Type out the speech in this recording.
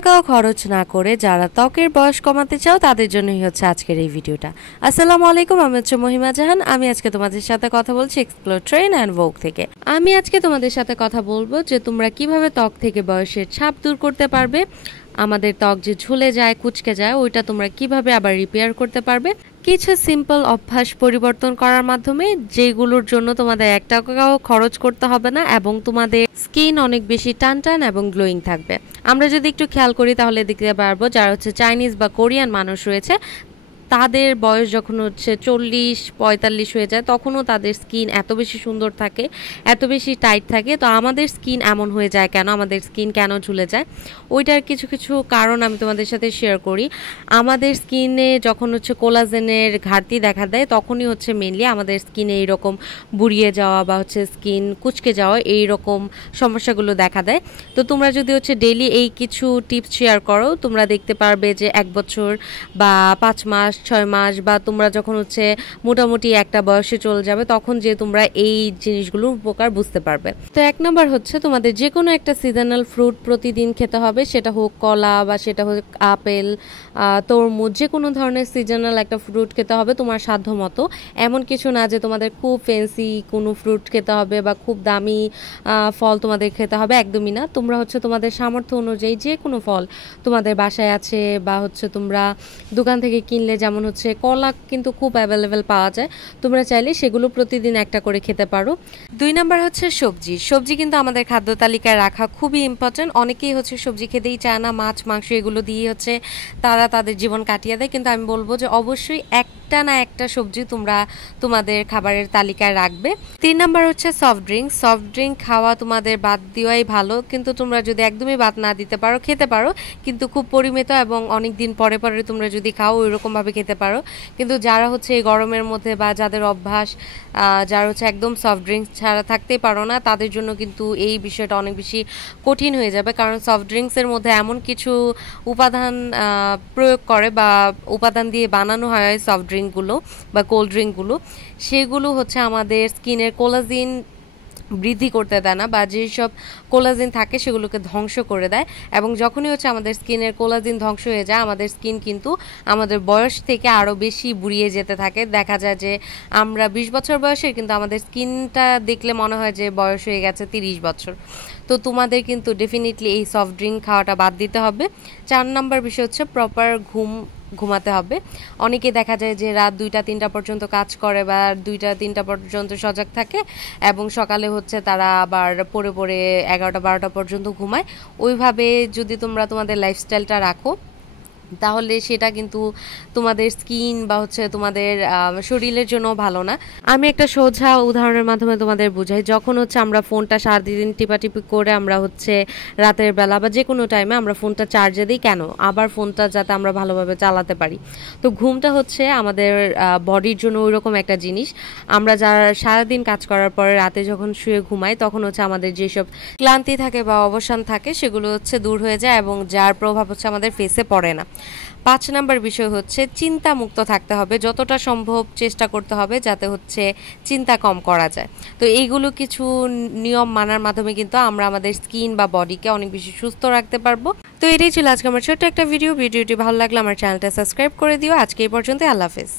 টাকাও খরচ না করে যারা ত্বকের বয়স কমাতে চাও তাদের জন্যই হচ্ছে আজকের এই ভিডিওটা। আসসালামু আলাইকুম, আমি হচ্ছে মহিমা জাহান। আমি আজকে তোমাদের সাথে কথা বলছি এক্সপ্লোর ট্রেন অ্যান্ড ভোগ থেকে। আমি আজকে তোমাদের সাথে কথা বলবো যে তোমরা কিভাবে ত্বক থেকে বয়সের ছাপ দূর করতে পারবে। আমাদের ত্বক যে ঝুলে যায়, কুচকে যায়, ওইটা তোমরা কিভাবে আবার রিপেয়ার করতে পারবে কিছু সিম্পল অভ্যাস পরিবর্তন করার মাধ্যমে, যেগুলোর জন্য তোমাদের 1 টাকাও খরচ করতে হবে না এবং তোমাদের স্কিন অনেক বেশি টান এবং গ্লোয়িং থাকবে। আমরা যদি একটু খেয়াল করি তাহলে দেখতে পারবো যারা হচ্ছে চাইনিজ বা কোরিয়ান মানুষ রয়েছে, তাদের বয়স যখন হচ্ছে 40-45 হয়ে যায় তখনও তাদের স্কিন এত বেশি সুন্দর থাকে, এত বেশি টাইট থাকে। তো আমাদের স্কিন এমন হয়ে যায় কেন, আমাদের স্কিন কেন ঝুলে যায়, ওইটার কিছু কিছু কারণ আমি তোমাদের সাথে শেয়ার করি। আমাদের স্কিনে যখন হচ্ছে কোলাজেনের ঘাটতি দেখা দেয় তখনই হচ্ছে মেনলি আমাদের স্কিনে এইরকম বুড়িয়ে যাওয়া বা হচ্ছে স্কিন কুচকে যাওয়া এইরকম সমস্যাগুলো দেখা দেয়। তো তোমরা যদি হচ্ছে ডেইলি এই কিছু টিপস শেয়ার করো, তোমরা দেখতে পারবে যে 1 বছর বা 5 মাস 6 মাস বা তোমরা যখন হচ্ছে মোটামুটি একটা বয়সে চলে যাবে তখন যে তোমরা এই জিনিসগুলোর উপকার বুঝতে পারবে। তো 1 নম্বর হচ্ছে তোমাদের যে কোনো একটা সিজনাল ফ্রুট প্রতিদিন খেতে হবে, সেটা হোক কলা বা সেটা হোক আপেল, তরমুজ, যে কোনো ধরনের সিজনাল একটা ফ্রুট খেতে হবে তোমার সাধ্য মতো। এমন কিছু না যে তোমাদের খুব ফ্যান্সি কোনো ফ্রুট খেতে হবে বা খুব দামি ফল তোমাদের খেতে হবে, একদমই না। তোমরা হচ্ছে তোমাদের সামর্থ্য অনুযায়ী যে কোনো ফল তোমাদের বাসায় আছে বা হচ্ছে তোমরা দোকান থেকে কিনলে, যেমন হচ্ছে কলা কিন্তু খুব অ্যাভেলেবেল পাওয়া যায়, তোমরা চাইলে সেগুলো প্রতিদিন একটা করে খেতে পারো। 2 নাম্বার হচ্ছে সবজি কিন্তু আমাদের খাদ্য তালিকায় রাখা খুবই ইম্পর্টেন্ট। অনেকেই হচ্ছে সবজি খেতেই চায় না, মাছ মাংস এগুলো দিয়ে হচ্ছে তারা তাদের জীবন কাটিয়ে দেয়, কিন্তু আমি বলবো যে অবশ্যই একটা না একটা সবজি তোমরা তোমাদের খাবারের তালিকায় রাখবে। 3 নাম্বার হচ্ছে সফট ড্রিঙ্ক খাওয়া তোমাদের বাদ দেওয়াই ভালো, কিন্তু তোমরা যদি একদমই বাদ না দিতে পারো খেতে পারো, কিন্তু খুব পরিমিত এবং অনেক দিন পরে পরে তোমরা যদি খাও ওইরকম ভাবে খেতে পারো। কিন্তু যারা হচ্ছে এই গরমের মধ্যে বা যাদের অভ্যাস, যারা হচ্ছে একদম সফট ড্রিঙ্কস ছাড়া থাকতেই পারো না, তাদের জন্য কিন্তু এই বিষয়টা অনেক বেশি কঠিন হয়ে যাবে। কারণ সফট ড্রিঙ্কসের মধ্যে এমন কিছু উপাদান প্রয়োগ করে বা উপাদান দিয়ে বানানো হয় সফট ড্রিঙ্কগুলো বা কোল্ড ড্রিঙ্কগুলো, সেগুলো হচ্ছে আমাদের স্কিনের কোলাজিন বৃদ্ধি করতে দেয় না, বা যেসব কোলাজিন থাকে সেগুলোকে ধ্বংস করে দেয়। এবং যখনই হচ্ছে আমাদের স্কিনের কোলাজিন ধ্বংস হয়ে যায়, আমাদের স্কিন কিন্তু আমাদের বয়স থেকে আরও বেশি বুড়িয়ে যেতে থাকে। দেখা যায় যে আমরা 20 বছর বয়সের, কিন্তু আমাদের স্কিনটা দেখলে মনে হয় যে বয়স হয়ে গেছে 30 বছর। তো তোমাদের কিন্তু ডেফিনেটলি এই সফট ড্রিঙ্ক খাওয়াটা বাদ দিতে হবে। 4 নাম্বার বিষয় হচ্ছে প্রপার ঘুমাতে হবে। অনেকে দেখা যায় যে রাত 2টা-3টা পর্যন্ত কাজ করে বা 2টা-3টা পর্যন্ত সজাগ থাকে এবং সকালে হচ্ছে তারা আবার পড়ে 11টা-12টা পর্যন্ত ঘুমায়। ওইভাবে যদি তোমরা তোমাদের লাইফস্টাইলটা রাখো তাহলে সেটা কিন্তু তোমাদের স্কিন বা হচ্ছে তোমাদের শরীরের জন্য ভালো না। আমি একটা সোজা উদাহরণের মাধ্যমে তোমাদের বুঝাই। যখন হচ্ছে আমরা ফোনটা সারাদিন টিপাটিপি করে আমরা হচ্ছে রাতের বেলা বা যে কোনো টাইমে আমরা ফোনটা চার্জে দিই কেন, আবার ফোনটা যাতে আমরা ভালোভাবে চালাতে পারি। তো ঘুমটা হচ্ছে আমাদের বডির জন্য ওই রকম একটা জিনিস। আমরা যারা সারাদিন কাজ করার পরে রাতে যখন শুয়ে ঘুমাই তখন হচ্ছে আমাদের যেসব ক্লান্তি থাকে বা অবসান থাকে সেগুলো হচ্ছে দূর হয়ে যায় এবং যার প্রভাব হচ্ছে আমাদের ফেসে পড়ে না। 5 নাম্বার বিষয় হচ্ছে চিন্তা মুক্ত থাকতে হবে, যতটা সম্ভব চেষ্টা করতে হবে যাতে হচ্ছে চিন্তা কম করা যায়। তো এইগুলো কিছু নিয়ম মানার মাধ্যমে কিন্তু আমরা আমাদের স্কিন বা বডিকে অনেক বেশি সুস্থ রাখতে পারবো। তো এটাই ছিল আজকে আমার ছোট্ট একটা ভিডিওটি ভালো লাগলে আমার চ্যানেলটা সাবস্ক্রাইব করে দিও। আজকে এই পর্যন্ত, আল্লাহ হাফেজ।